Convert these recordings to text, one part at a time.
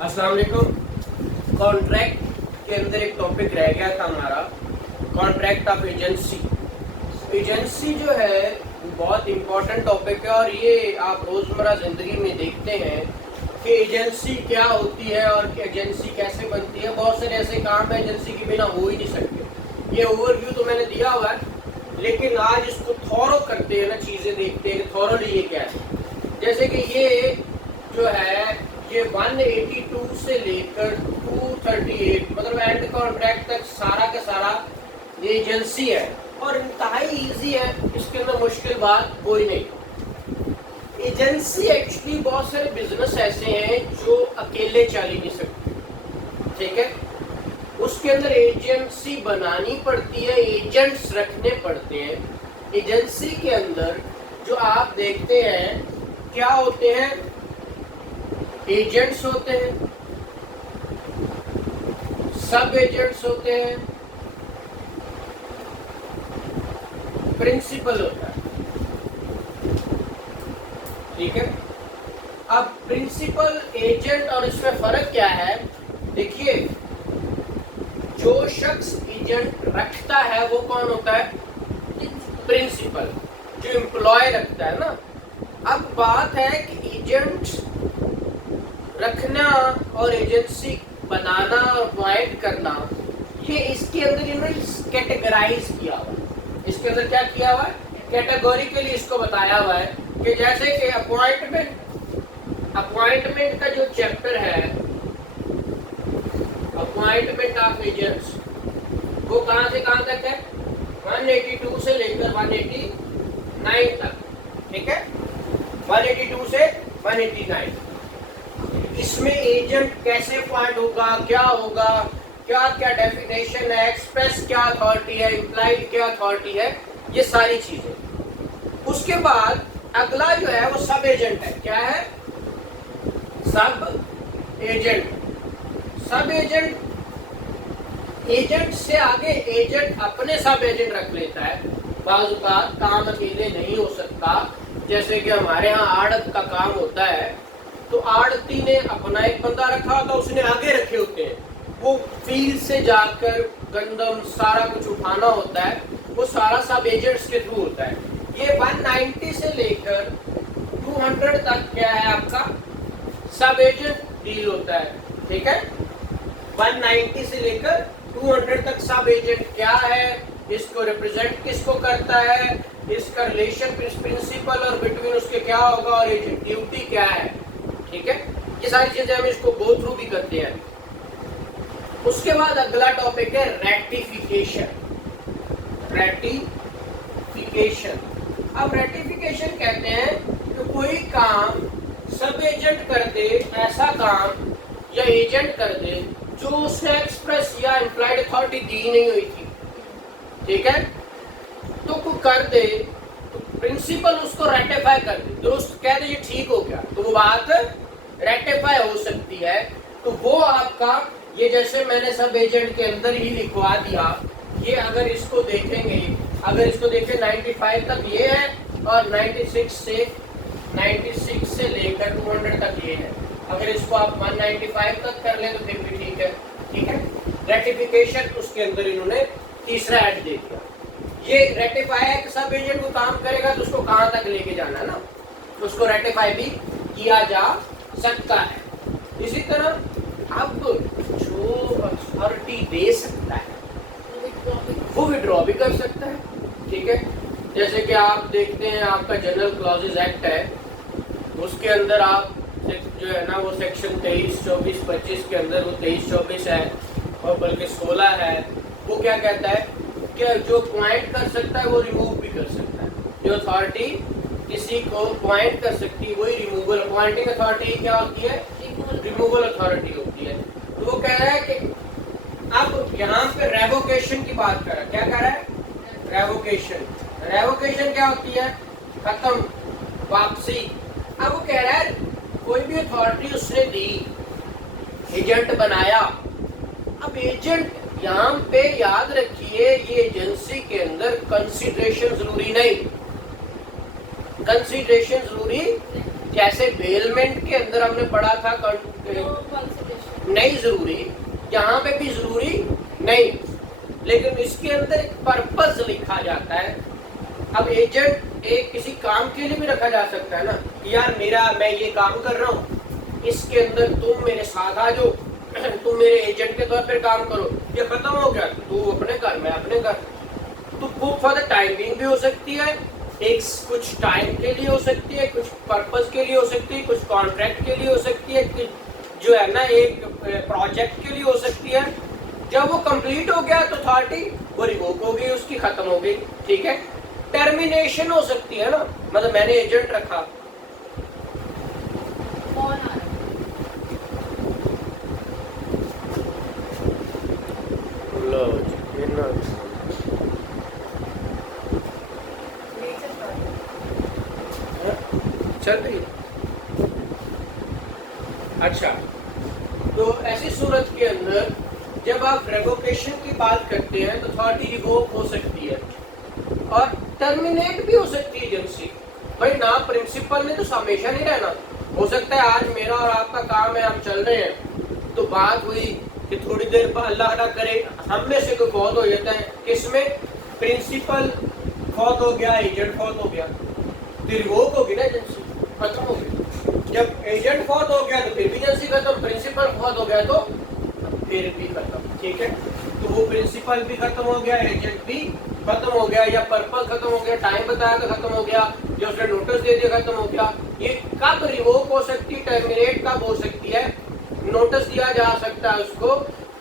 अस्सलाम वालेकुम। कॉन्ट्रैक्ट के अंदर एक टॉपिक रह गया था हमारा, कॉन्ट्रैक्ट ऑफ एजेंसी। एजेंसी जो है बहुत इम्पोर्टेंट टॉपिक है और ये आप रोज़मर्रा ज़िंदगी में देखते हैं कि एजेंसी क्या होती है और एजेंसी कैसे बनती है। बहुत सारे ऐसे काम है एजेंसी के बिना हो ही नहीं सकते। ये ओवरव्यू तो मैंने दिया हुआ है, लेकिन आज इसको थॉरो करते हैं ना, चीज़ें देखते हैं थॉरोली ये क्या है। जैसे कि ये जो है ये 182 से लेकर 238 मतलब एंड कॉन्ट्रैक्ट तक सारा का सारा ये एजेंसी है और इंतहाई इजी है, इसके अंदर मुश्किल बात कोई नहीं। एजेंसी एक्चुअली बहुत सारे बिजनेस ऐसे हैं जो अकेले चल ही नहीं सकते, ठीक है। उसके अंदर एजेंसी बनानी पड़ती है, एजेंट्स रखने पड़ते हैं। एजेंसी के अंदर जो आप देखते हैं क्या होते हैं, एजेंट्स होते हैं, सब एजेंट्स होते हैं, प्रिंसिपल होता है, ठीक है। अब प्रिंसिपल, एजेंट और इसमें फर्क क्या है, देखिए जो शख्स एजेंट रखता है वो कौन होता है, प्रिंसिपल, जो एम्प्लॉय रखता है ना। अब बात है कि एजेंट रखना और एजेंसी बनाना और अपॉइंट करना, ये इसके अंदर इन्होंने कैटेगराइज किया हुआ है। इसके अंदर क्या किया हुआ है, कैटेगोरिकली इसको बताया हुआ है कि जैसे कि अपॉइंटमेंट का जो चैप्टर है, अपॉइंटमेंट ऑफ एजेंट्स, वो कहां से कहां तक है, 182 से लेकर 189 तक, ठीक है। 182 से 189 इसमें एजेंट कैसे अपॉइंट होगा, क्या होगा, क्या क्या डेफिनेशन है, एक्सप्रेस क्या अथॉरिटी है, इम्प्लाइड क्या अथॉरिटी है, ये सारी चीजें। उसके बाद अगला जो है वो सब एजेंट है। क्या है, सब एजेंट। सब एजेंट, एजेंट से आगे एजेंट अपने सब एजेंट रख लेता है। बाज़ औक़ात काम अकेले नहीं हो सकता, जैसे कि हमारे यहाँ आड़त का काम होता है तो आड़ती ने अपना एक बंदा रखा होता, उसने आगे रखे होते हैं, वो फील्ड से जाकर गंदम सारा कुछ उठाना होता है, वो सारा सब एजेंट्स के थ्रू होता है। ये 190 से लेकर 200 तक क्या है, आपका सब एजेंट डील होता है, ठीक है। 190 से लेकर 200 तक सब एजेंट क्या है, इसको रिप्रेजेंट किसको करता है, इसका रिलेशन प्रिंसिपल और बिटवीन उसके क्या होगा और एजेंट ड्यूटी क्या है, ठीक है। ये सारी चीजें हम इसको गो थ्रू भी करते हैं। उसके बाद अगला टॉपिक है रेटिफिकेशन। रेटिफिकेशन, अब रेटिफिकेशन कहते हैं कि कोई काम सब एजेंट कर दे, ऐसा काम या एजेंट कर दे जो उसने एक्सप्रेस या इम्प्लाइड अथॉरिटी दी नहीं हुई थी, ठीक है। तो को कर दे तो प्रिंसिपल उसको रेटिफाई कर दे, दुरुस्त कह दे, ये ठीक हो गया, तो वो बात रेटिफाई हो सकती है। तो वो आपका, ये जैसे मैंने सब एजेंट के अंदर ही लिखवा दिया, ये अगर इसको देखेंगे, अगर इसको देखें 95 तक ये है और 96 से लेकर 200 तक ये है। अगर इसको आप 195 तक कर लें तो फिर भी ठीक है, ठीक है। रेटिफिकेशन उसके अंदर इन्होंने तीसरा ऐड दे दिया। ये रेटिफाई है कि सब एजेंट को काम करेगा तो उसको कहां तक लेके जाना है ना, तो उसको रेटिफाई भी किया जा सकता है। इसी तरह अब जो अथॉरिटी दे सकता है वो विड्रॉ भी कर सकता है, ठीक है। जैसे कि आप देखते हैं आपका जनरल क्लॉजेज एक्ट है, उसके अंदर आप जो है ना वो सेक्शन 23, 24, 25 के अंदर वो 23, 24 है और बल्कि 16 है। वो क्या कहता है कि जो पॉइंट कर सकता है वो रिमूव भी कर सकता है। जो अथॉरिटी किसी को पॉइंट कर सकती है वही रिमूवल, अपॉइंटिंग अथॉरिटी क्या होती है, रिमूवल अथॉरिटी होती है। तो वो कह रहा है कि अब यहाँ पे रेवोकेशन की बात कर रहा है। क्या कह रहा है, रेवोकेशन। रेवोकेशन क्या होती है, खत्म, वापसी। अब वो कह रहा है कोई भी अथॉरिटी उसने दी, एजेंट बनाया। अब एजेंट यहाँ पे याद रखिए, ये एजेंसी के अंदर कंसीडरेशन जरूरी नहीं, कंसीडरेशन जरूरी, जैसे बेलमेंट के अंदर हमने पढ़ा था नहीं जरूरी, यहाँ पे भी जरूरी नहीं, लेकिन इसके अंदर एक पर्पस लिखा जाता है। अब एजेंट एक किसी काम के लिए भी रखा जा सकता है ना, यार मैं ये काम कर रहा हूँ, इसके अंदर तुम मेरे साथ आ जाओ, तुम मेरे एजेंट के तौर पर काम करो, ये खत्म हो गया, तू अपने घर मैं अपने घर। तो बुक फॉर द टाइमिंग भी हो सकती है, एक कुछ टाइम के लिए हो सकती है, कुछ पर्पस के लिए हो सकती है, कुछ कॉन्ट्रैक्ट के लिए हो सकती है, जो है ना एक प्रोजेक्ट के लिए हो सकती है। जब वो कंप्लीट हो गया तो अथॉरिटी वो रिवोक हो गई, उसकी खत्म हो गई, ठीक है। टर्मिनेशन हो सकती है ना, मतलब मैंने एजेंट रखा, कौन आ रहा है? लो जी, ना नेचर का। चल रही है। अच्छा, तो ऐसी सूरत के अंदर जब आप रेवोकेशन की बात करते हैं तो अथॉरिटी रिवोक हो सकती है और टर्मिनेट भी हो सकती है एजेंसी। भाई ना प्रिंसिपल ने तो हमेशा नहीं रहना, हो सकता है आज मेरा और आपका काम है, हम चल रहे हैं, तो बात हुई कि थोड़ी देर बाद अल्लाह ना करे हम में से कोई फौत हो जाता है, किसमें प्रिंसिपल फौत हो गया, एजेंट फौत हो गया, फिर वो होगी ना एजेंसी खत्म हो गई। जब एजेंट फौत हो गया तो फिर भी एजेंसी खत्म, प्रिंसिपल फौत हो गया तो फिर भी खत्म, ठीक है। तो वो प्रिंसिपल भी खत्म हो गया, एजेंट भी खत्म हो गया, या पर्पस खत्म हो गया, टाइम बताया तो खत्म हो गया, या उसने नोटिस दे दिया खत्म हो गया। ये कब रिवोक हो सकती है, टर्मिनेट कब हो सकती है, नोटिस दिया जा सकता है उसको,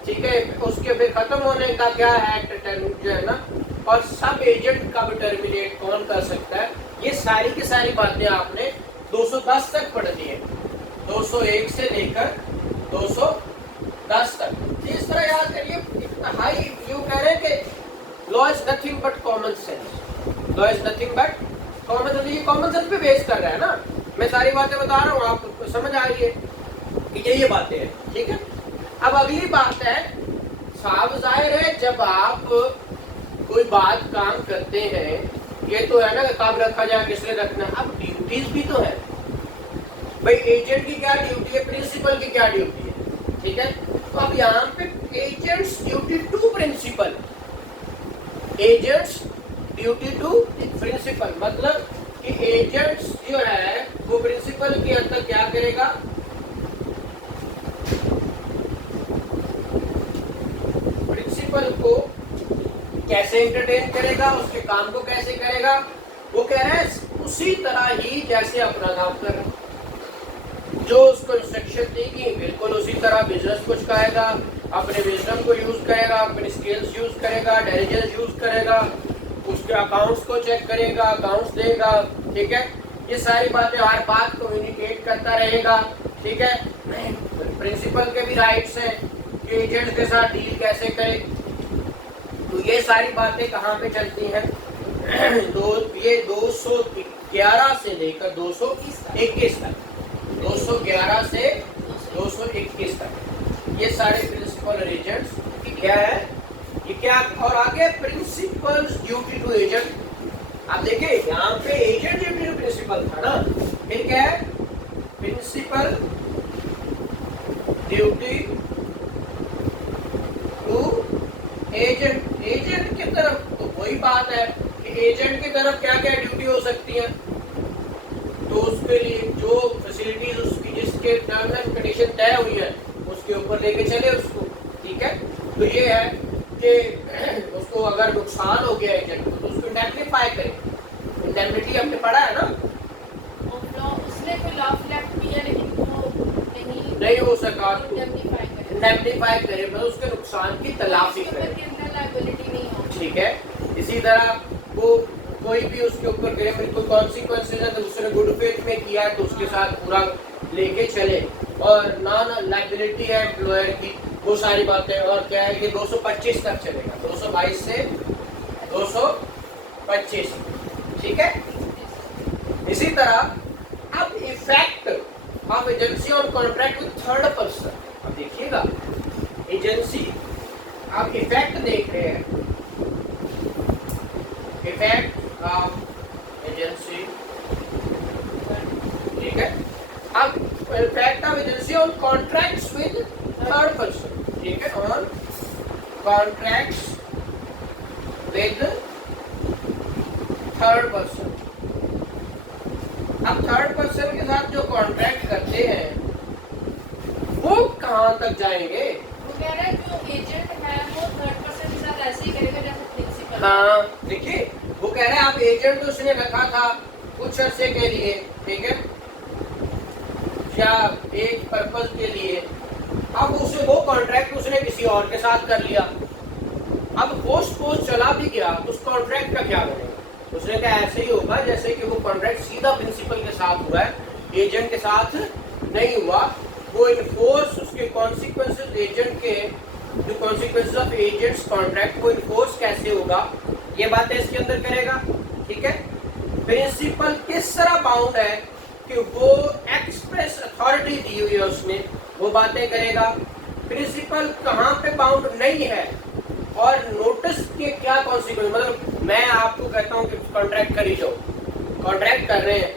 ठीक है, उसके फिर खत्म होने का क्या है जो है ना, और सब एजेंट कब टर्मिनेट कौन कर सकता है, ये सारी की सारी बातें आपने 210 तक पढ़ दी है, 201 से लेकर 210 तक। इस तरह याद करिए, हाई यू कह रहे हैं कि law is nothing but common sense, law is nothing but common sense, ये कॉमन सेंस पे बेस कर रहा है ना, मैं सारी बातें बता रहा हूँ, आपको समझ आ रही है कि ये बातें हैं, ठीक है। अब अगली बात है, साफ जाहिर है जब आप कोई बात काम करते हैं, ये तो है ना कब रखा जाए, किसने रखना है, अब ड्यूटीज भी तो है भाई, एजेंट की क्या ड्यूटी है, प्रिंसिपल की क्या ड्यूटी है, ठीक है। तो अब यहाँ पे agents duty to principal, agents duty to principal, मतलब कि एजेंट्स जो है वो प्रिंसिपल के अंदर क्या करेगा, प्रिंसिपल को कैसे एंटरटेन करेगा, उसके काम को कैसे करेगा, वो कह रहा है उसी तरह ही जैसे अपना काम कर रहा है, जो उसको इंस्ट्रक्शन देगी बिल्कुल उसी तरह बिजनेस को सिखाएगा, अपने विजडम को यूज करेगा, अपने स्किल्स यूज करेगा, इंटेलिजेंस यूज करेगा, उसके अकाउंट्स को चेक करेगा, अकाउंट्स देगा, ठीक है। ये सारी बातें, हर बात कम्युनिकेट करता रहेगा, ठीक है। प्रिंसिपल के भी राइट्स हैं कि एजेंट के साथ डील कैसे करें, तो ये सारी बातें कहाँ पे चलती हैं, ये 211 से लेकर 221 तक, 211 से 221 तक ये सारे प्रिंसिपल और एजेंट्स क्या है, ये क्या, और आगे प्रिंसिपल ड्यूटी टू एजेंट, आप देखिए यहाँ पे एजेंट ड्यूटी टू प्रिंसिपल था ना, फिर क्या है, principal duty to agent, agent की तरफ तो वही बात है कि एजेंट की तरफ क्या क्या ड्यूटी हो सकती है, तो उसके लिए जो फैसिलिटीज उसकी जिसके टर्म एंड कंडीशन तय हुई है उसके ऊपर लेके चले उसको, ठीक है। तो ये है कि उसको अगर नुकसान हो गया एजेंट को तो उसको इंडेमनिफाई करे, इंडेमनिटी हमने पढ़ा है ना, उसने कोई लॉ फ्लैट किया लेकिन वो नहीं हो सका तो इंडेमनिफाई करे, मतलब उसके नुकसान की तलाशी करे, लायबिलिटी नहीं हो, ठीक है। इसी तरह वो कोई भी उसके ऊपर कोई कॉन्सिक्वेंसेस है तो उसने गुड फेथ में किया है तो उसके साथ पूरा लेके चले, और नॉन लायबिलिटी है एम्प्लॉयर की, वो सारी बातें, और क्या है कि 225 तक चलेगा, 222 से 225, ठीक है। इसी तरह अब effect of agency on contract with third person, अब देखिएगा एजेंसी, आप इफेक्ट देख रहे हैं, इफेक्ट ऑफ एजेंसी, ठीक है। अब effect of agency on contracts with third person, ठीक है, on contracts with third person. अब थर्ड पर्सन के साथ जो कॉन्ट्रैक्ट करते हैं वो कहाँ तक जाएंगे? वो कह रहा है जो एजेंट है वो थर्ड पर्सन के साथ ऐसे ही करेगा जैसे प्रिंसिपल। हाँ देखिए, वो कह रहे हैं आप एजेंट तो उसने रखा था कुछ अरसे के लिए, ठीक है, या एक पर्पज के लिए, अब उसे वो कॉन्ट्रैक्ट उसने किसी और के साथ कर लिया। अब पोस्ट चला भी गया तो उस कॉन्ट्रैक्ट का क्या बनेगा? उसने कहा ऐसे ही होगा जैसे कि वो कॉन्ट्रैक्ट सीधा प्रिंसिपल के साथ हुआ है, एजेंट के साथ नहीं हुआ। वो इन्फोर्स उसके कॉन्सिक्वेंसेस एजेंट के, जो कॉन्सिक्वेंसेस ऑफ एजेंट्स कॉन्ट्रैक्ट वो इन्फोर्स कैसे होगा, ये बातें इसके अंदर करेगा, ठीक है। प्रिंसिपल किस तरह बाउंड है कि वो एक्सप्रेस अथॉरिटी दी हुई है उसने, वो बातें करेगा। प्रिंसिपल कहाँ पे बाउंड नहीं है और नोटिस के क्या कॉन्सिक्वेंस, मतलब मैं आपको कहता हूँ कि कॉन्ट्रैक्ट कर ही जाओ, कॉन्ट्रैक्ट कर रहे हैं,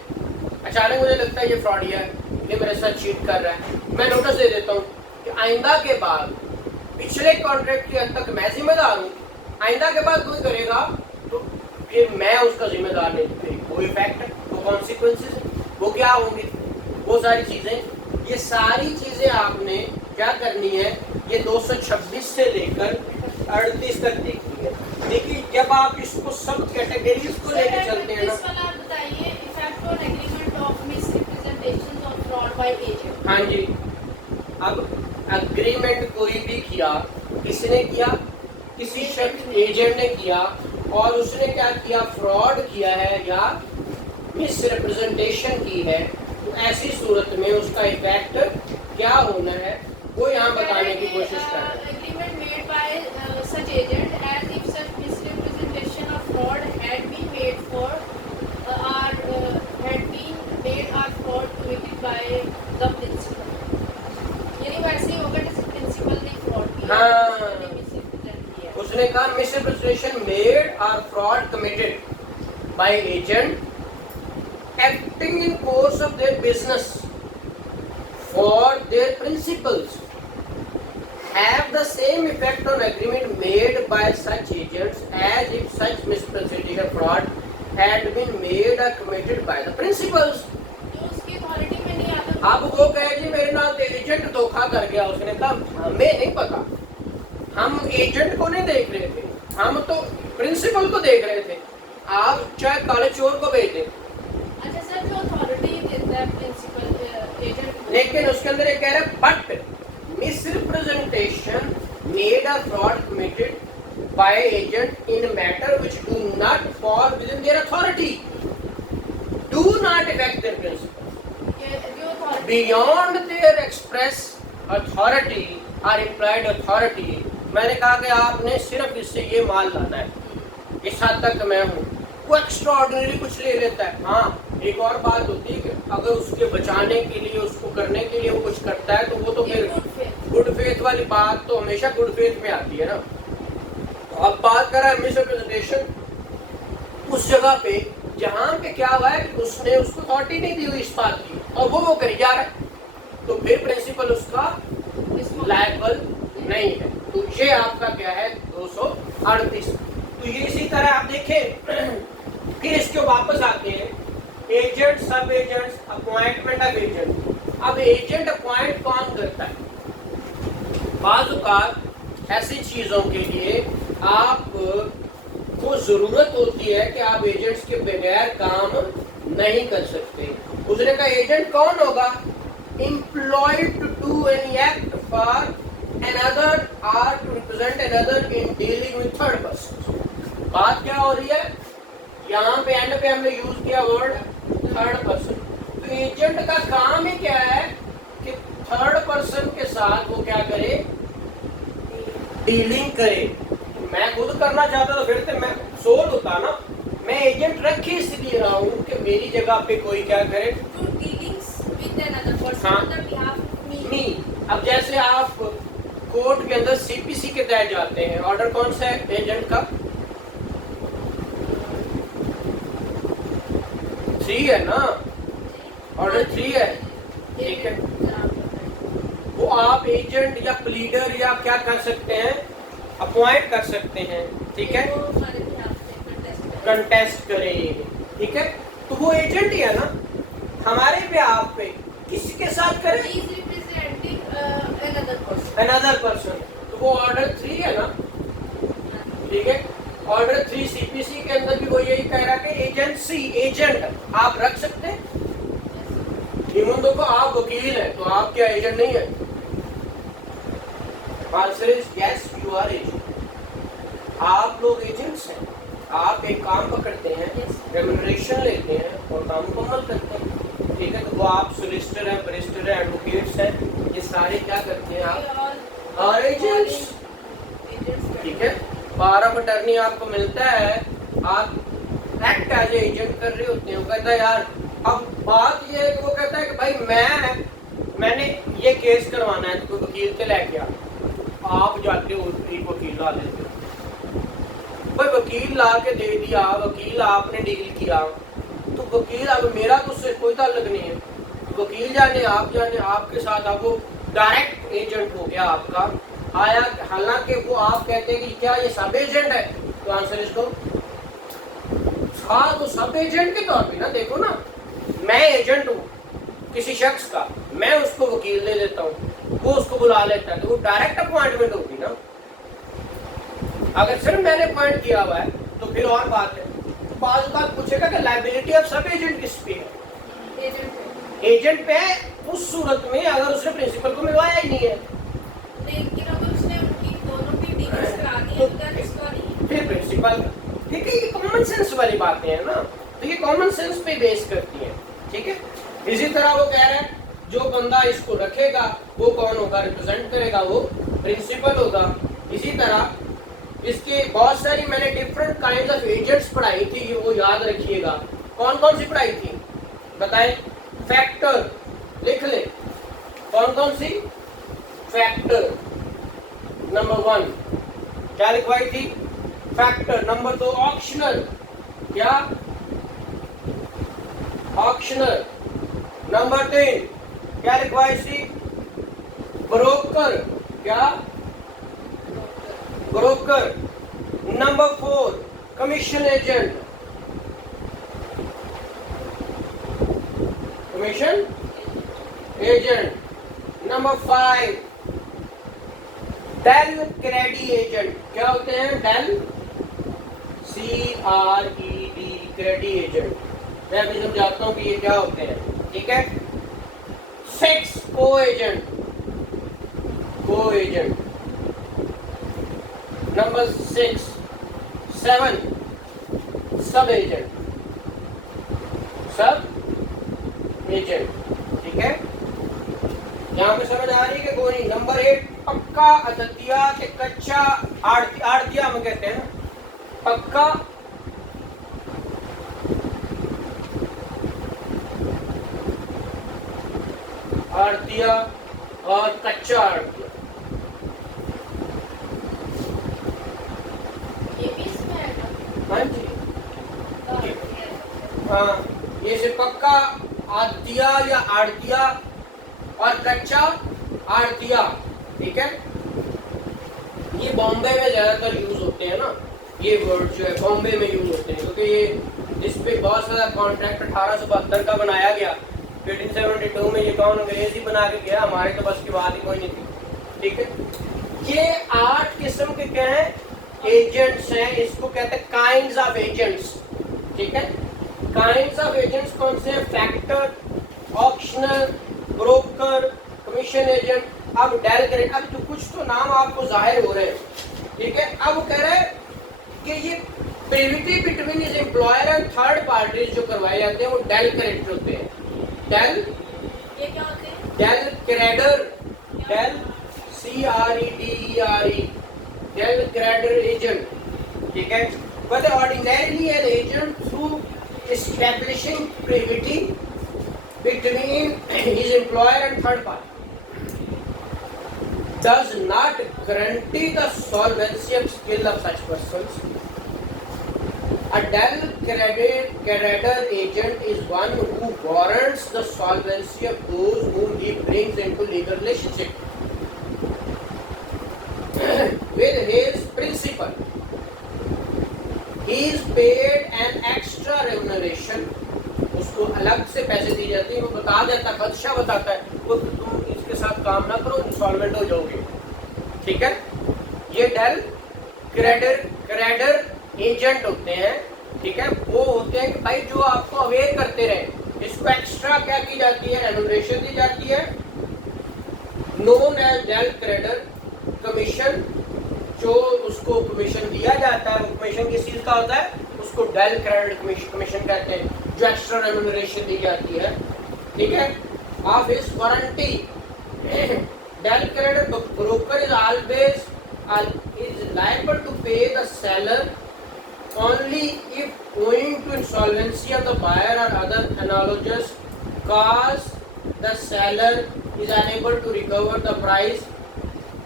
अचानक मुझे लगता है ये फ्रॉडिया है, ये मेरे साथ चीट कर रहा है, मैं नोटिस दे देता हूँ कि आइंदा के बाद पिछले कॉन्ट्रैक्ट की हद तक मैं जिम्मेदार हूँ, आइंदा के बाद कोई करेगा तो फिर मैं उसका जिम्मेदार नहीं, वो इफेक्ट है, वो कॉन्सिक्वेंसेस है, वो क्या होंगे, वो सारी चीजें, ये सारी चीजें आपने क्या करनी है, ये 226 से लेकर 38 तक देखनी है। देखिए जब आप इसको सब कैटेगरीज को लेकर चलते हैं ना, बताइए effect on agreement of misrepresentation of fraud by agent. हाँ जी, अब अग्रीमेंट कोई भी किया, किसने किया, किसी शख्स एजेंट ने किया, और उसने क्या किया, फ्रॉड किया है या मिसरिप्रेजेंटेशन की है, तो ऐसी सूरत में उसका इफेक्ट क्या होना है वो यहाँ बताने की कोशिश कर रहे हैं। Agreement made by such agent as if such misrepresentation of fraud had been made for had been made or fraud committed by the principal। यानी वैसे ही होगा जैसे प्रिंसिपल ने फ्रॉड किया, हाँ। उसने मिसरिप्रेजेंट किया। उसने कहा मिसरिप्रेजेंटेशन मेड और fraud committed by agent acting in course of their business for their principles have the same effect on agreement made by such agents as if such misrepresentation fraud had been made or committed by the principals। तो उसकी authority में नहीं आता। अब वो कहे जी मेरे नाम एजेंट धोखा कर गया, उसने कहा हमें नहीं पता, हम एजेंट को नहीं देख रहे थे, हम तो प्रिंसिपल को देख रहे थे, आप चाहे काले चोर को भेज दें। अच्छा सर, जो अथॉरिटी देता है प्रिंसिपल एजेंट, लेकिन उसके अंदर ये कह रहे हैं but misrepresentation made or fraud committed by agent in matter which do not fall within their authority do not affect their principles beyond their express authority or implied authority। मैंने कहा कि आपने सिर्फ इससे ये माल लाना है, इस हद तक मैं हूँ, वो एक्स्ट्राऑर्डिनरी कुछ ले लेता है। हाँ, एक और बात होती है कि अगर उसके बचाने के लिए, उसको करने के लिए वो कुछ करता है तो वो तो फिर गुड फेथ वाली बात तो हमेशा गुड फेथ में आती है ना। तो अब बात कर रहा है मिसरिप्रेजेंटेशन उस जगह पे जहाँ पे क्या हुआ है कि उसने उसको अथॉरिटी नहीं दी हुई इस बात की और वो करी जा रहा है, तो फिर प्रिंसिपल उसका लायबल नहीं है। तो ये आपका क्या है 238। तो ये इसी तरह आप देखें, फिर इसके वापस आते हैं एजेंट, सब एजेंट्स, अपॉइंटमेंट ऑफ एजेंट। अब एजेंट अपॉइंट कौन करता है? बाज़ ऐसी चीजों के लिए आपको जरूरत होती है कि आप एजेंट्स के बगैर काम नहीं कर सकते। उसने कहा एजेंट कौन होगा? Employed to do any act for another or to represent another in dealing with third person। बात क्या हो रही है यहाँ पे, एंड पे हमने यूज किया वर्ड थर्ड पर्सन। तो एजेंट का काम ही क्या है कि थर्ड पर्सन के साथ वो क्या करे, डीलिंग करे। मैं खुद करना चाहता तो फिर तो मैं सोल होता ना, मैं एजेंट रख ही इसलिए रहा हूँ कि मेरी जगह पे कोई क्या करे, to dealings with another person हाँ। on the behalf of me। नहीं, अब जैसे आप कोर्ट के अंदर सीपीसी के तहत जाते हैं, ऑर्डर कौन सा है एजेंट का? 3 है ना, ऑर्डर 3 है, ठीक है। वो आप एजेंट या प्लीडर या क्या कर सकते हैं, अपॉइंट कर सकते हैं, ठीक है, वो हमारे बिहाफ पे contest कंटेस्ट करे, ठीक है, तो वो एजेंट ही है ना हमारे बिहाफ पे, किसी के साथ करे, He is representing another person. Another person, तो वो ऑर्डर 3 है ना, ठीक है। ऑर्डर 3 सीपीसी के अंदर भी वो यही कह रहा है कि एजेंसी, एजेंट आप रख सकते हैं, इवन दो को आप वकील हैं तो आप क्या एजेंट नहीं है? Answer is yes, you are agent. आप लोग एजेंट्स हैं, आप एक काम पकड़ते हैं, रेम्यूनरेशन लेते हैं और काम मुकम्मल करते हैं, ठीक है। तो वो आप सोलिसिटर हैं, बैरिस्टर हैं, एडवोकेट्स हैं, ये सारे क्या करते हैं आप? और एजेंट्स, ठीक है। पावर ऑफ अटर्नी आपको मिलता है, आप एक्ट एज एजेंट कर रहे होते हैं। वो कहता है यार, अब बात ये है कि वो कहता है कि भाई मैंने ये केस करवाना है, तो कोई वकील के लेके आप जाते हो, एक वकील ला लेते हो, भाई वकील ला के दे दिया, वकील आपने डील किया, तो वकील, अब मेरा तो उससे कोई ताल्लुक नहीं है, वकील जाने आपके साथ अब वो डायरेक्ट एजेंट हो गया आपका आया। हालांकि वो आप कहते हैं कि क्या ये सब एजेंट है, तो आंसर इसको हाँ, तो सब एजेंट के तौर पे ना देखो ना, मैं एजेंट हूँ किसी शख्स का, मैं उसको वकील दे देता हूँ, वो उसको बुला लेता है, तो वो डायरेक्ट अपॉइंटमेंट होगी ना। अगर सिर्फ मैंने अपॉइंट किया हुआ है तो फिर और बात है। बात पूछेगा कि लायबिलिटी ऑफ सब एजेंट किस पे है? एजेंट पे है उस सूरत में अगर उसने प्रिंसिपल को मिलवाया ही नहीं है, लेकिन अगर उसने उनकी दोनों की डील्स करा दी है, तो इसका नहीं, फिर प्रिंसिपल, ठीक है। ये कॉमन सेंस वाली बातें हैं ना, तो ये कॉमन सेंस पे बेस करती है, ठीक है। इसी तरह वो कह रहा है जो बंदा इसको रखेगा वो कौन होगा, रिप्रेजेंट करेगा, वो प्रिंसिपल होगा। इसी तरह इसके बहुत सारी मैंने डिफरेंट काइंड ऑफ एजेंट्स पढ़ाई थी, ये वो याद रखिएगा। कौन कौन सी पढ़ाई थी बताएं? फैक्टर लिख ले, कौन कौन सी? फैक्टर नंबर 1 क्या लिखवाई थी? फैक्टर। नंबर 2 ऑक्शनल, क्या? ऑक्शनल। नंबर 3 क्या लिखवाई थी? ब्रोकर, क्या? Broker. Number 4 commission agent, commission agent. Number 5 del credere agent, क्या होते हैं? Del CRED credere agent. मैं अभी समझाता हूँ कि ये क्या होते हैं, ठीक है। 6 को एजेंट, को एजेंट। नंबर 6 7 सब एजेंट, सब एजेंट, ठीक है। यहाँ पे समझ आ रही है कि कोई नहीं। नंबर 8 पक्का अदतिया के कच्चा आड़तिया हम कहते हैं ना, पक्का आड़तिया और कच्चा आड़तिया। ये भी इसमें है ना? हाँ जी, हाँ, ये से पक्का आड़तिया या आड़तिया और कच्चा आड़तिया, ठीक है। ये बॉम्बे में ज्यादातर यूज होते हैं ना, ये वर्ड जो है बॉम्बे में यूज होते हैं, क्योंकि ये इस पे बहुत सारा कॉन्ट्रैक्ट 1872 का बनाया गया। 1872 में ये कौन अंग्रेजी बना के गया, हमारे तो बस की बात ही कोई नहीं थी, ठीक है। ये 8 किस्म के क्या हैं? एजेंट्स हैं। इसको कहते हैं काइंड्स ऑफ एजेंट्स, ठीक है। काइंड्स ऑफ एजेंट्स कौन से हैं? Factor, auctioneer, broker, commission agent. अब डेल करें, अब तो कुछ तो नाम आपको जाहिर हो रहे हैं, ठीक है। अब कह रहे हैं कि ये privity between is employer and third parties जो करवाए जाते हैं वो डेल करेक्ट होते हैं। डेल, ये क्या होते हैं? Del credere, del CREDER, del credere agent, ठीक है। But ordinarily an agent through establishing privity between his employer and third party does not guarantee the solvency of skill of such persons. A Dell creditor agent is one who warrants the solvency of those whom he brings into legal relationship. He is paid an extra remuneration, उसको अलग से पैसे दिए जाते हैं, वो बता देता है, खदशा बताता है वो तुम इसके साथ काम ना करो, इंसॉल्वेंट हो जाओगे, ठीक है। ये डेल क्रेडिटर एजेंट होते हैं, ठीक है, वो होते हैं कि भाई जो आपको अवेयर करते रहे, इसको एक्स्ट्रा क्या की जाती है, रेम्यूनरेशन दी जाती है, known as del creditor commission, जो उसको कमीशन दिया जाता है, वो कमीशन किस चीज का होता है, उसको डेल क्रेडिट कमीशन कहते हैं, जो एक्स्ट्रा रेम्यूनरेशन दी जाती है, ठीक है। Of his warranty del credit broker is always is liable to pay the seller only if owing to insolvency of the buyer or other analogous cause the seller is unable to recover the price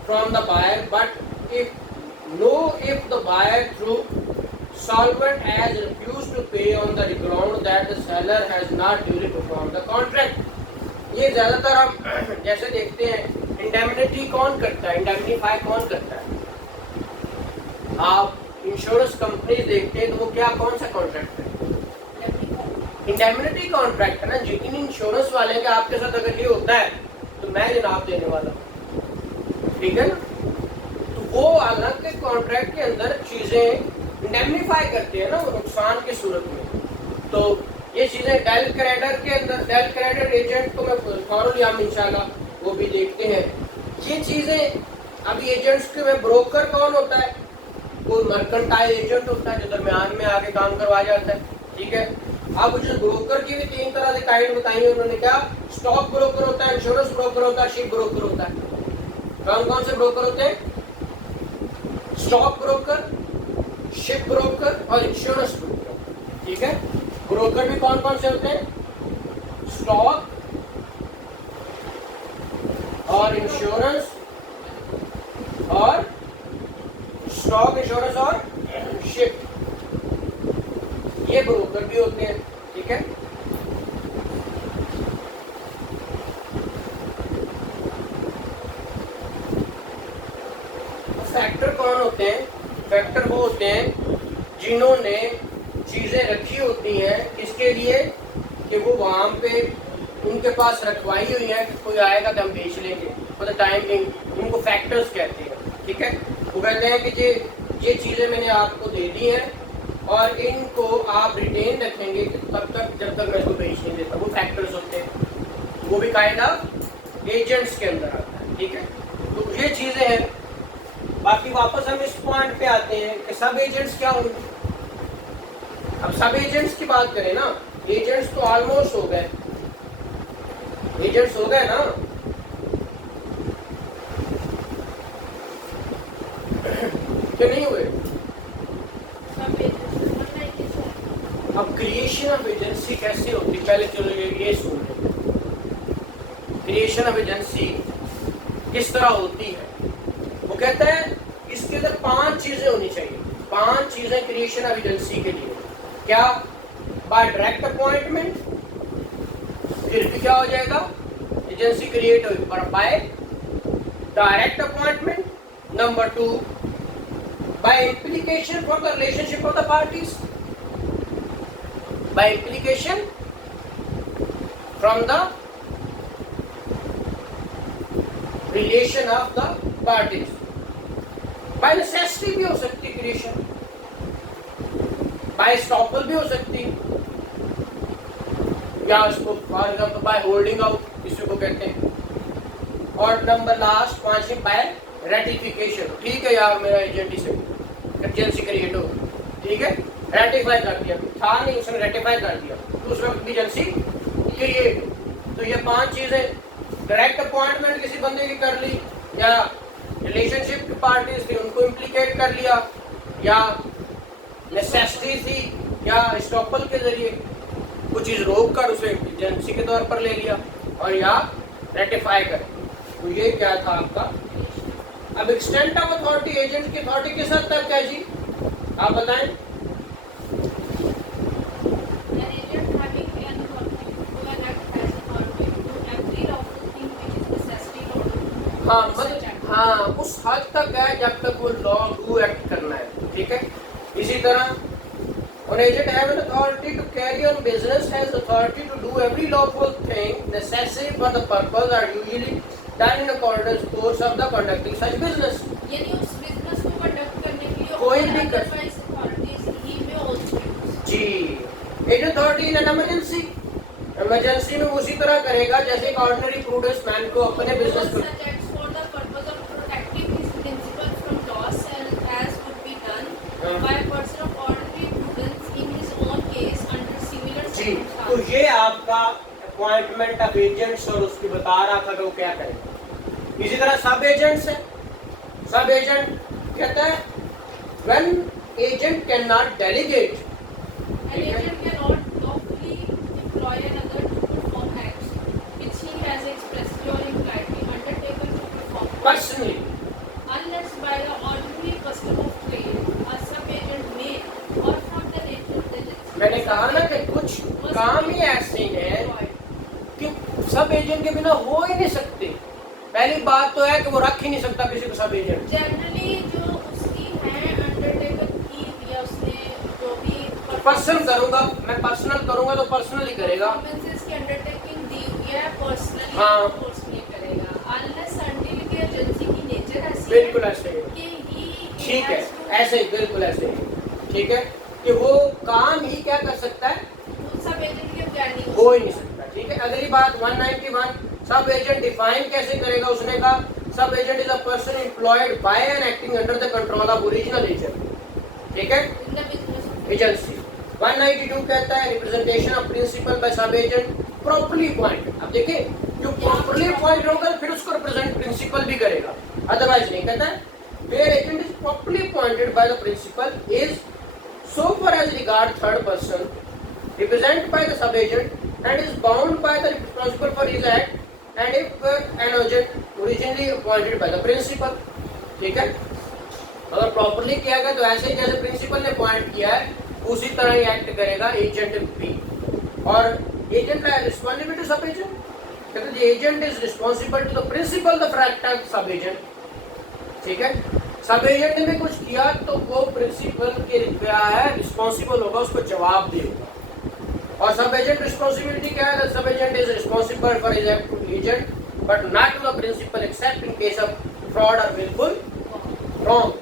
from the buyer, but if the buyer through solvent has refused to pay on the ground that the seller has not duly performed the contract. ये ज्यादातर हम जैसे देखते हैं, indemnity कौन करता है, इंडेमनिफाई कौन करता है, आप इंश्योरेंस कंपनी देखते हैं तो वो क्या कौन सा कॉन्ट्रैक्ट है, इंडेमनिटी कॉन्ट्रैक्ट है ना जी। इन इंश्योरेंस वाले का आपके साथ अगर ये होता है तो मैं जनाब देने वाला हूँ, ठीक है ना, तो वो अलग के कॉन्ट्रैक्ट के अंदर चीजें इंडेमनिफाई करते हैं ना, वो नुकसान की सूरत में। तो ये चीजें डेल क्रेडिटर के अंदर, डेल क्रेडिटर एजेंट को मैं थॉरली हम इंशाल्लाह वो भी देखते हैं ये चीजें। अभी एजेंट्स के में ब्रोकर कौन होता है, कोई मर्केंटाइल एजेंट होता है जो दरमियान में आके काम करवा जाता है, ठीक है। अब जो ब्रोकर की भी 3 तरह से काइंड बताई है उन्होंने, क्या, स्टॉक ब्रोकर होता है, इंश्योरेंस ब्रोकर होता है, शिप ब्रोकर होता है। कौन कौन से ब्रोकर होते हैं, स्टॉक ब्रोकर, शिप ब्रोकर और इंश्योरेंस ब्रोकर, ठीक है। ब्रोकर भी कौन कौन से होते हैं, स्टॉक और इंश्योरेंस, और स्टॉक, इंश्योरेंस और शिप, ये ब्रोकर भी होते हैं, ठीक है। फैक्टर कौन होते हैं, फैक्टर वो होते हैं जिन्होंने चीजें रखी होती हैं किसके लिए, कि वो वहां पे उनके पास रखवाई हुई है, कोई आएगा तो हम बेच लेंगे, फॉर द टाइम बिंग, उनको फैक्टर्स कहते हैं, ठीक है। वो कहते हैं कि ये चीजें मैंने आपको दे दी हैं और इनको आप रिटेन रखेंगे तब तक जब तक मैं इसको बेच नहीं देता, वो फैक्टर्स होते हैं, वो भी काइंड ऑफ एजेंट्स के अंदर आता है, ठीक है। तो ये चीजें हैं। बाकी वापस हम इस पॉइंट पे आते हैं कि सब एजेंट्स क्या होंगे। अब सब एजेंट्स की बात करें ना, एजेंट्स तो ऑलमोस्ट हो गए, एजेंट्स हो गए ना, कि नहीं हुए। अब क्रिएशन ऑफ एजेंसी कैसे होती, पहले चलो ये सुन लो, क्रिएशन ऑफ एजेंसी किस तरह होती है। वो कहता है इसके अंदर 5 चीजें होनी चाहिए, 5 चीजें क्रिएशन ऑफ एजेंसी के लिए। क्या, बाय डायरेक्ट अपॉइंटमेंट, फिर भी क्या हो जाएगा, एजेंसी क्रिएट होगी by direct appointment. Number 2, by implication from the relationship of the parties, by implication from the relation of the parties, by necessity भी हो सकती क्रिएशन, by estoppel भी हो सकती, या इसको for example by holding out किसी को कहते हैं। और नंबर लास्ट 5 बाय रेटिफिकेशन, ठीक है यार मेरा एजेंट से एजेंसी क्रिएट हो, ठीक है, रेटिफाई कर दिया, था नहीं उसने रेटिफाई कर दिया तो उस वक्त एजेंसी क्रिएट। तो ये 5 चीजें, डायरेक्ट अपॉइंटमेंट किसी बंदे की कर ली, या रिलेशनशिप की पार्टीज थी उनको इम्प्लीकेट कर लिया, या नेसेसिटी थी, या स्टॉपल के जरिए कुछ चीज रोक कर उसे एजेंसी के तौर पर ले लिया, और या रेटिफाई कर। तो ये क्या था आपका। अब एक्सटेंट ऑफ अथॉरिटी, एजेंट की अथॉरिटी किस हद तक है जी, आप बताएं। हाँ मतलब हाँ उस हद तक है जब तक वो लॉ डू एक्ट करना है, ठीक है। इसी तरह An agent have an authority to carry on business, has authority to do every lawful thing necessary for the purpose are usually done in accordance with course of the conducting such business. यानी उस business को conduct करने के लिए कोई भी कर- otherwise authorities ही में आल्सो यूज। जी, agent authority in an emergency, emergency में उसी तरह करेगा जैसे एक ऑर्डिनरी प्रूडेंस मैन को अपने बिजनेस को such acts for the purpose of protecting his principal from loss and as would be done by a person of ordinary prudence in his own case under similar जी। तो circumstances। ये आपका appointment of agents और उसकी बता रहा था कि वो क्या करेगा। इसी तरह सब एजेंट्स है। सब एजेंट कहता है when agent can not delegate, An agent cannot lawfully employ another to perform acts which he has expressly or impliedly undertaken to perform personally, unless by the ordinary custom of trade a sub-agent may or from the nature of the agency। मैंने कहा ना कि कुछ काम ही ऐसे हैं कि सब एजेंट के बिना हो ही नहीं सकते। पहली बात तो है कि वो रख ही नहीं सकता किसी को सब एजेंट। जनरली जो उसकी है अंडरटेकन की या उसने जो भी पर्सनल करूंगा, मैं पर्सनल करूंगा तो पर्सनल ही करेगा। परफॉर्मेंसेस की अंडरटेकिंग दी हुई है पर्सनली हाँ। पर्सनली करेगा अनलेस अंटिल की एजेंसी की नेचर ऐसी बिल्कुल है ऐसे ही। कि ही ठीक है, ऐसे ही, बिल्कुल ऐसे ही। ठीक है कि वो काम ही क्या कर सकता है, सब एजेंट के बगैर नहीं हो ही नहीं सकता। ठीक है, अगली बात 191 सब एजेंट डिफाइन कैसे करेगा। उसने कहा सब agent is a person employed by and acting under the control of original agent. ठीक है, इन द बिजनेस एजेंसी। 192 कहता है रिप्रेजेंटेशन ऑफ प्रिंसिपल बाय सब एजेंट प्रॉपर्ली अपॉइंटेड। अब देखिए जो प्रॉपर्ली अपॉइंटेड होगा फिर उसको रिप्रेजेंट प्रिंसिपल भी करेगा, अदरवाइज नहीं। कहता है where agent is properly appointed by the principal is so far as regard third person represented by the sub agent and is bound by the responsible for his act and if an agent originally appointed by the principal। ठीक है, अगर properly किया गया तो ऐसे ही जैसे principal ने appoint किया है उसी तरह ही एक्ट करेगा एजेंट भी। और एजेंट का रिस्पॉन्सिबिलिटी सब एजेंट कहते हैं agent is responsible to the principal the fact of sub agent. ठीक है, सब एजेंट ने भी कुछ किया तो वो प्रिंसिपल के क्या है रिस्पॉन्सिबल होगा, उसको जवाब देगा। और सब एजेंट रिस्पॉन्सिबिलिटी क्या है, sub agent is responsible for his act to agent but not to the principal except in case of fraud और बिल्कुल रॉन्ग।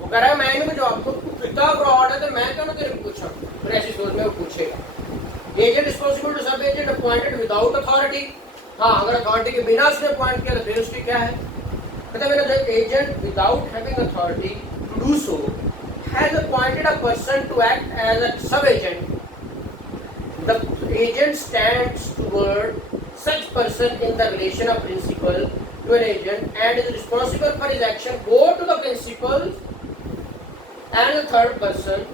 वो कह रहा है मैंने जवाब को कितना फ्रॉड है तो मैं क्यों ना तेरे को पूछा, फिर ऐसी सोच में वो पूछेगा। एजेंट रिस्पॉन्सिबल टू सब एजेंट अपॉइंटेड विदाउट अथॉरिटी। हाँ, अगर अथॉरिटी के बिना उसने अपॉइंट किया तो फिर उसकी क्या है, the agent without having authority to do so has appointed a person to act as a sub-agent. The agent stands toward such person in the relation of principal to an agent and is responsible for his action both to the principal and the third person.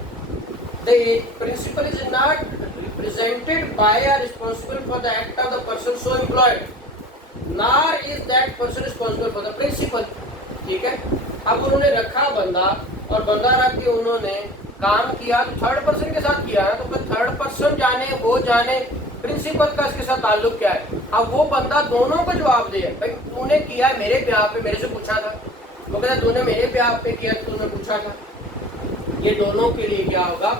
The principal is not represented by or responsible for the act of the person so employed. Nor is that person responsible for the principal। ठीक है, अब उन्होंने रखा बंदा और बंदा रख के उन्होंने काम किया तो थर्ड पर्सन के साथ किया है, तो फिर थर्ड पर्सन जाने वो जाने प्रिंसिपल का इसके साथ ताल्लुक क्या है। अब वो बंदा दोनों को जवाब दे भाई तूने किया है मेरे ब्याह पे, मेरे से पूछा था, वो कहता तूने मेरे ब्याह पे किया तूने पूछा था। ये दोनों के लिए क्या होगा,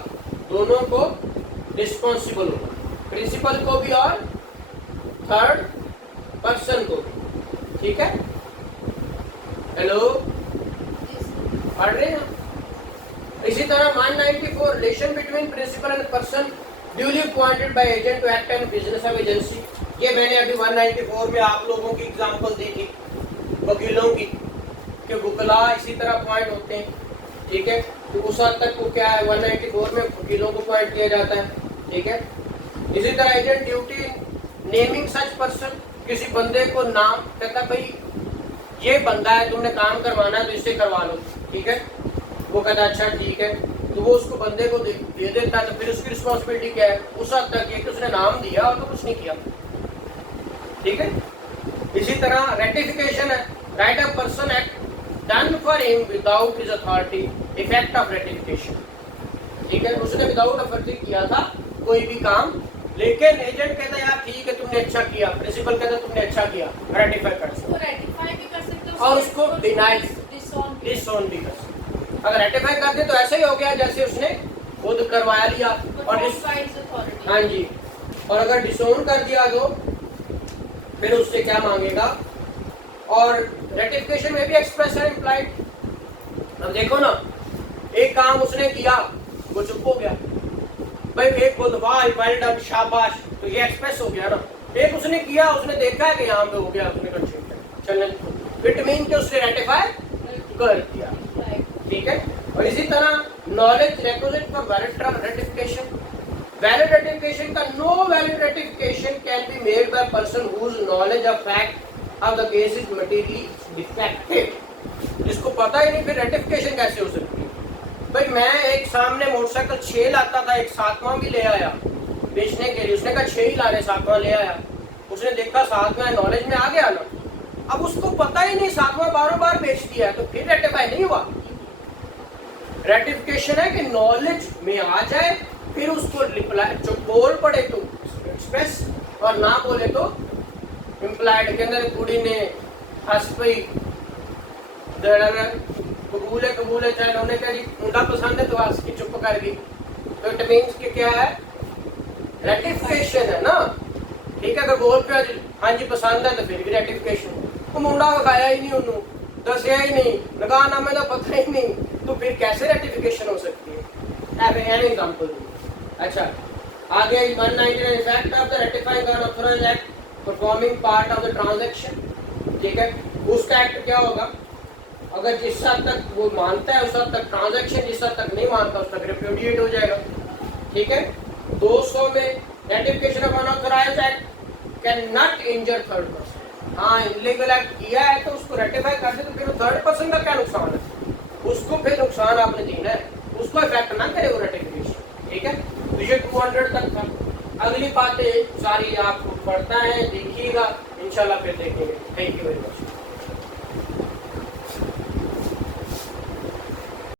दोनों को रिस्पॉन्सिबल होगा, प्रिंसिपल को भी और थर्ड पर्सन को। ठीक है, हेलो पढ़ रहे हैं। इसी तरह 194 relation between principal and person duly appointed by agent to act and business of agency. ये मैंने अभी 194 में आप लोगों की एग्जांपल दी थी वकीलों की कि वकला इसी तरह अपॉइंट होते हैं। ठीक है, तो उस हद तक को क्या है 194 में वकीलों को अपॉइंट किया जाता है। ठीक है, इसी तरह agent duty naming such person, किसी बंदे को नाम कहता भाई ये बंदा है तुमने काम करवाना है तो इससे करवा लो। ठीक है, वो कहता अच्छा ठीक है, तो वो उसको बंदे को दे देता है तो फिर उसकी रिस्पॉन्सिबिलिटी क्या है, उस हद तक कि उसने नाम दिया और तो कुछ नहीं किया। ठीक है, इसी तरह रेटिफिकेशन है, right of person act done for him without his authority effect of ratification. ठीक है, उसने विदाउट अथॉरिटी किया था कोई भी काम, लेकिन एजेंट कहता है यार ठीक है तुमने अच्छा किया, प्रिंसिपल कहता है तुमने अच्छा किया, रेटिफाई कर सकते उसको रेटिफाई भी कर सकते हो और उसको डिनाई डिसऑन डिसऑन भी कर सकते। अगर रेटिफाई कर दे तो ऐसा ही हो गया जैसे उसने खुद करवा लिया और Performed by its authority. हाँ जी, और अगर डिसोन कर दिया तो फिर उससे क्या मांगेगा। और रेटिफिकेशन में भी एक्सप्रेस है इम्प्लाइड। अब देखो ना, एक काम उसने किया, वो चुप हो गया, भाई एक बोल वाह वेल डन शाबाश, तो ये एक्सप्रेस हो गया ना। एक उसने किया, उसने देखा है कि यहाँ पे हो गया, उसने कंसिडर चलने, इट मीन कि उसने रेटिफाई कर दिया, Right. ठीक है। और इसी तरह knowledge requisite for valid ratification. Valid ratification का no valid ratification can be made by person whose knowledge of fact of the case is materially defective. जिसको पता ही नहीं, फिर रेटिफिकेशन कैसे हो सकती है। भाई मैं एक सामने मोटरसाइकिल 6 लाता था, एक 7वां भी ले आया बेचने के लिए, उसने कहा 6 ही लाने, 7वां ले आया, उसने देखा 7वां नॉलेज में आ गया ना, अब उसको पता ही नहीं 7वां बार बेच दिया है, तो फिर रेटिफाई नहीं हुआ। रेटिफिकेशन है कि नॉलेज में आ जाए, फिर उसको रिप्लाई, जो बोल पड़े तो एक्सप्रेस और ना बोले तो इम्प्लाइड। के अंदर कुड़ी ने हंस पई, कबूल है चाहे उन्होंने कहा जी मुंडा पसंद है तो हंस की चुप कर गई, तो इट मीन्स कि क्या है, रेटिफिकेशन है ना, ठीक है। अगर बोल पे हाँ जी पसंद है तो फिर भी रेटिफिकेशन। वो मुंडा खाया ही नहीं, उन्होंने दसिया ही नहीं, निकाहनामे का पता ही नहीं, तो फिर कैसे रेटिफिकेशन हो सकती है। An example. अच्छा आगे 199 effect of the ratifying unauthorised act performing part of the transaction, ठीक है। उसका एक्ट क्या होगा, अगर जिस हद तक वो मानता है उस हद तक ट्रांजैक्शन, जिस हद तक नहीं मानता उस तक रिप्यूडिएट हो जाएगा, ठीक है। 200 में ratification of unauthorised act can not injure third person. हाँ इनलीगल एक्ट किया है तो उसको रेटिफाई कर दे, तो फिर थर्ड पर्सन का क्या नुकसान है, उसको फिर नुकसान आपने देना है, उसको इफेक्ट ना करे वो रेटिफिकेशन, ठीक है। तो ये 200 तक था। अगली बातें सारी आप पढ़ता है, देखिएगा इंशाल्लाह, फिर देखेंगे। Thank you very much.